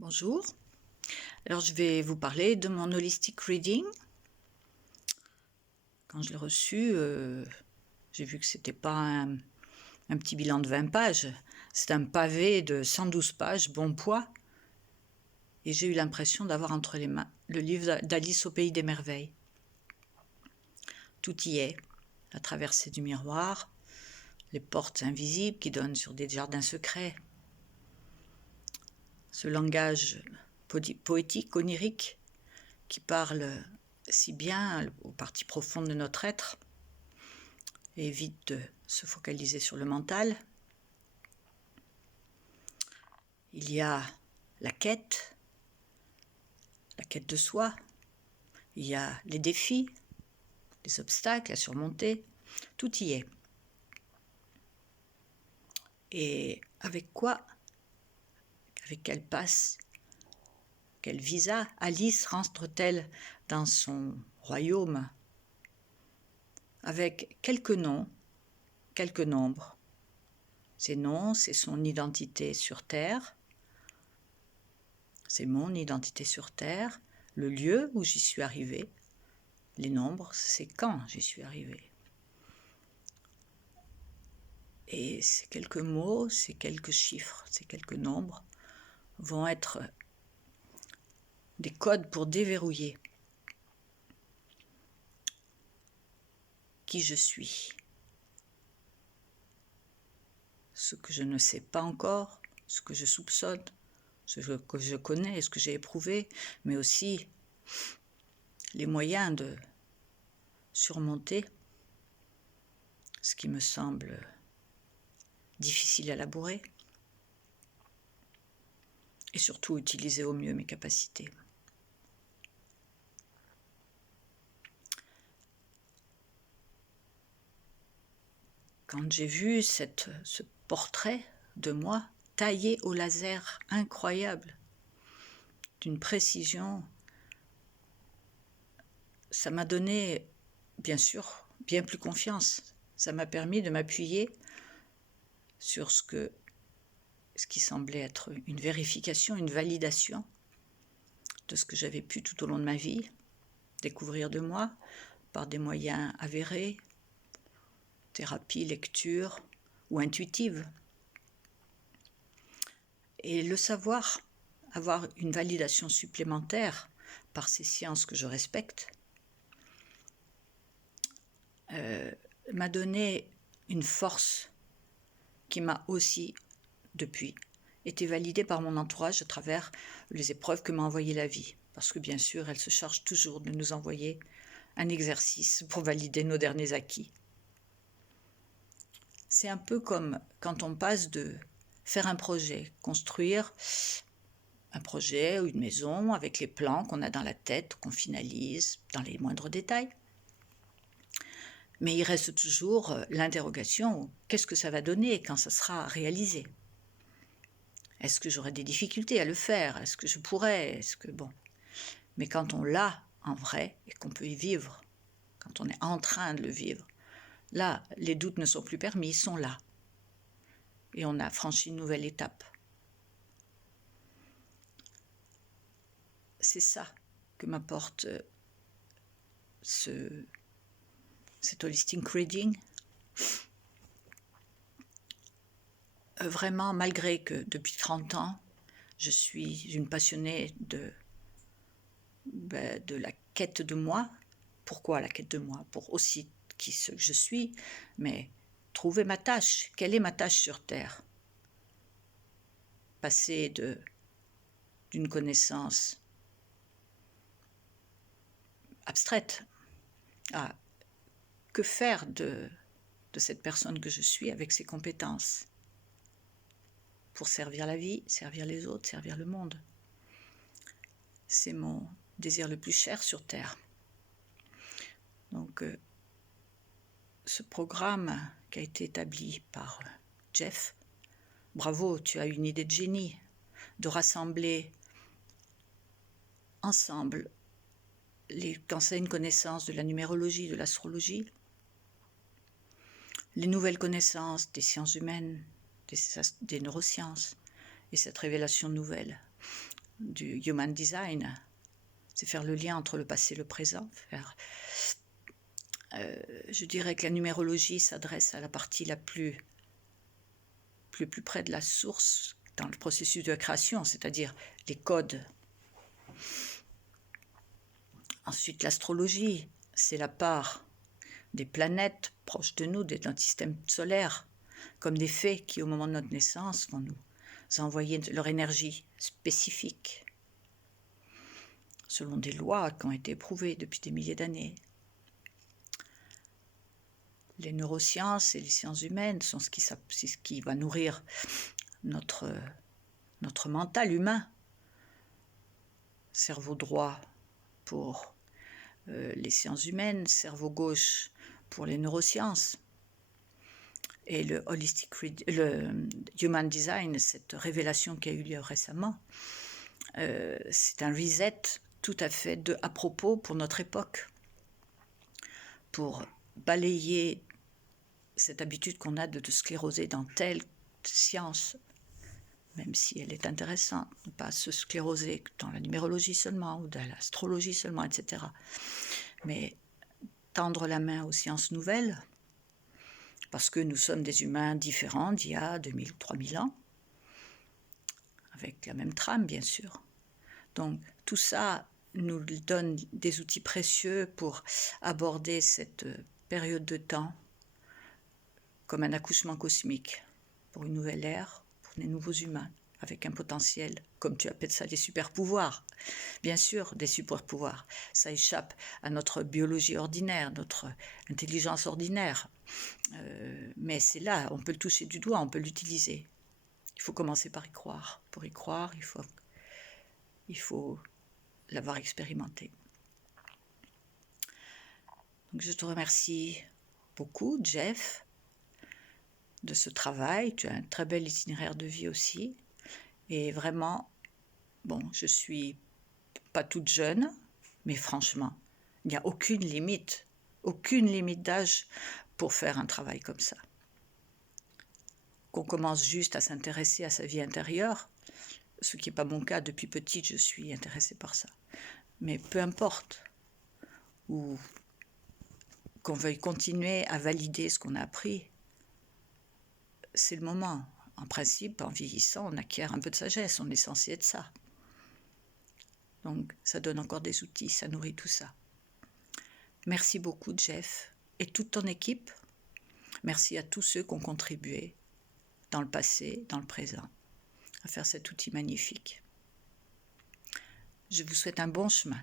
Bonjour, alors je vais vous parler de mon Holistic Reading. Quand je l'ai reçu, j'ai vu que c'était pas un petit bilan de 20 pages, c'est un pavé de 112 pages, bon poids. Et j'ai eu l'impression d'avoir entre les mains le livre d'Alice au Pays des Merveilles. Tout y est, la traversée du miroir, les portes invisibles qui donnent sur des jardins secrets, ce langage poétique, onirique, qui parle si bien aux parties profondes de notre être et évite de se focaliser sur le mental. Il y a la quête de soi, il y a les défis, les obstacles à surmonter, tout y est. Et avec quel passe, quel visa Alice rentre-t-elle dans son royaume avec quelques noms, quelques nombres. Ces noms, c'est son identité sur Terre, c'est mon identité sur Terre, le lieu où j'y suis arrivée. Les nombres, c'est quand j'y suis arrivée. Et ces quelques mots, ces quelques chiffres, ces quelques nombres vont être des codes pour déverrouiller qui je suis. Ce que je ne sais pas encore, ce que je soupçonne, ce que je connais, ce que j'ai éprouvé, mais aussi les moyens de surmonter ce qui me semble difficile à labourer et surtout utiliser au mieux mes capacités. Quand j'ai vu ce portrait de moi taillé au laser incroyable, d'une précision, ça m'a donné, bien sûr, bien plus confiance. Ça m'a permis de m'appuyer sur ce qui semblait être une vérification, une validation de ce que j'avais pu tout au long de ma vie découvrir de moi par des moyens avérés, thérapie, lecture ou intuitive. Et le savoir, avoir une validation supplémentaire par ces sciences que je respecte, m'a donné une force qui m'a aussi, depuis, été validée par mon entourage à travers les épreuves que m'a envoyées la vie. Parce que bien sûr, elle se charge toujours de nous envoyer un exercice pour valider nos derniers acquis. C'est un peu comme quand on passe de faire un projet, construire un projet ou une maison avec les plans qu'on a dans la tête, qu'on finalise dans les moindres détails. Mais il reste toujours l'interrogation, qu'est-ce que ça va donner quand ça sera réalisé? Est-ce que j'aurai des difficultés à le faire? Est-ce que je pourrais? Mais quand on l'a en vrai et qu'on peut y vivre, quand on est en train de le vivre, là, les doutes ne sont plus permis, ils sont là. Et on a franchi une nouvelle étape. C'est ça que m'apporte cet Holistic Reading. Vraiment, malgré que depuis 30 ans, je suis une passionnée de la quête de moi. Pourquoi la quête de moi? Pour aussi ce que je suis, mais trouver ma tâche. Quelle est ma tâche sur Terre? Passer d'une connaissance abstraite à que faire de cette personne que je suis avec ses compétences pour servir la vie, servir les autres, servir le monde. C'est mon désir le plus cher sur Terre. Donc, ce programme qui a été établi par Jeff, bravo, tu as une idée de génie, de rassembler ensemble les anciennes connaissances de la numérologie, de l'astrologie, les nouvelles connaissances des sciences humaines, des neurosciences, et cette révélation nouvelle du Human Design. C'est faire le lien entre le passé et le présent. Je dirais que la numérologie s'adresse à la partie la plus près de la source dans le processus de création, c'est-à-dire les codes. Ensuite, l'astrologie, c'est la part des planètes proches de nous, de notre système solaire, comme des fées qui, au moment de notre naissance, vont nous envoyer leur énergie spécifique, selon des lois qui ont été éprouvées depuis des milliers d'années. Les neurosciences et les sciences humaines sont ce qui va nourrir notre mental humain. Cerveau droit pour les sciences humaines, cerveau gauche pour les neurosciences. Et le Human Design, cette révélation qui a eu lieu récemment, c'est un reset tout à fait à propos pour notre époque, pour balayer cette habitude qu'on a de scléroser dans telle science, même si elle est intéressante, ne pas se scléroser dans la numérologie seulement ou dans l'astrologie seulement, etc. Mais tendre la main aux sciences nouvelles, parce que nous sommes des humains différents d'il y a 2000 ou 3000 ans, avec la même trame, bien sûr. Donc, tout ça nous donne des outils précieux pour aborder cette période de temps comme un accouchement cosmique, pour une nouvelle ère, pour des nouveaux humains, avec un potentiel, comme tu appelles ça, des super-pouvoirs. Bien sûr, des super-pouvoirs. Ça échappe à notre biologie ordinaire, notre intelligence ordinaire. Mais c'est là, on peut le toucher du doigt, on peut l'utiliser. Il faut commencer par y croire. Pour y croire, il faut l'avoir expérimenté. Donc je te remercie beaucoup, Jeff, de ce travail. Tu as un très bel itinéraire de vie aussi. Et vraiment, bon, je suis pas toute jeune, mais franchement, il n'y a aucune limite d'âge pour faire un travail comme ça. Qu'on commence juste à s'intéresser à sa vie intérieure, ce qui n'est pas mon cas. Depuis petite, je suis intéressée par ça. Mais peu importe, ou qu'on veuille continuer à valider ce qu'on a appris, c'est le moment. En principe, en vieillissant, on acquiert un peu de sagesse, on est censé être ça. Donc, ça donne encore des outils, ça nourrit tout ça. Merci beaucoup, Jeff, et toute ton équipe. Merci à tous ceux qui ont contribué dans le passé, dans le présent, à faire cet outil magnifique. Je vous souhaite un bon chemin.